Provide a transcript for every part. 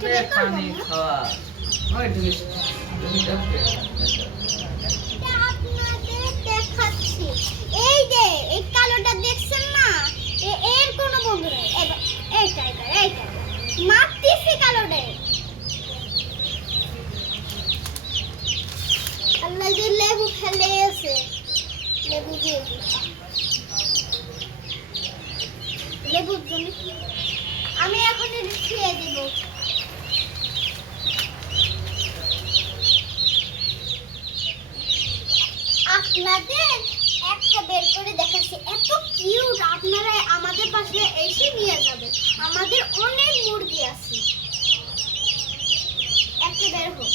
পানি খাওয়া ওই ঢুকিস আপনাদের দেখাচ্ছি। এই যে এই কালোটা দেখছেন না, এর কোনো বন্ধু নেই। এইটা মারতেছি কালোটা। আল্লাহ যে লেবু ফেলে আছে, লেবু দিয়ে দিই। লেবুর জন্য আমি এখন এটা খেয়ে দিব। আপনাদের একটা বের করে দেখাচ্ছি, এত কিউট। আপনারা আমাদের পাশে এসে নিয়ে যাবেন, আমাদের অনেক মুরগি আছে। একটা বের হোক।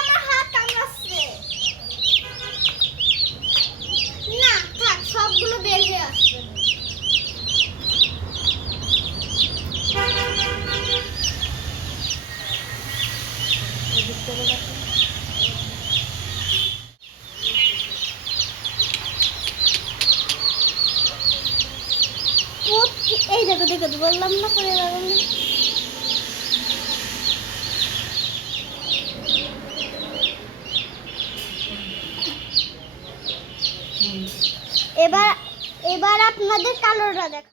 আমার হাত কামড়াচ্ছে। না থাক, সবগুলো বের হয়ে আসবে। এই দেখো বললাম না করে যাবেন না। এবার এবার আপনাদের কালোটা দেখো।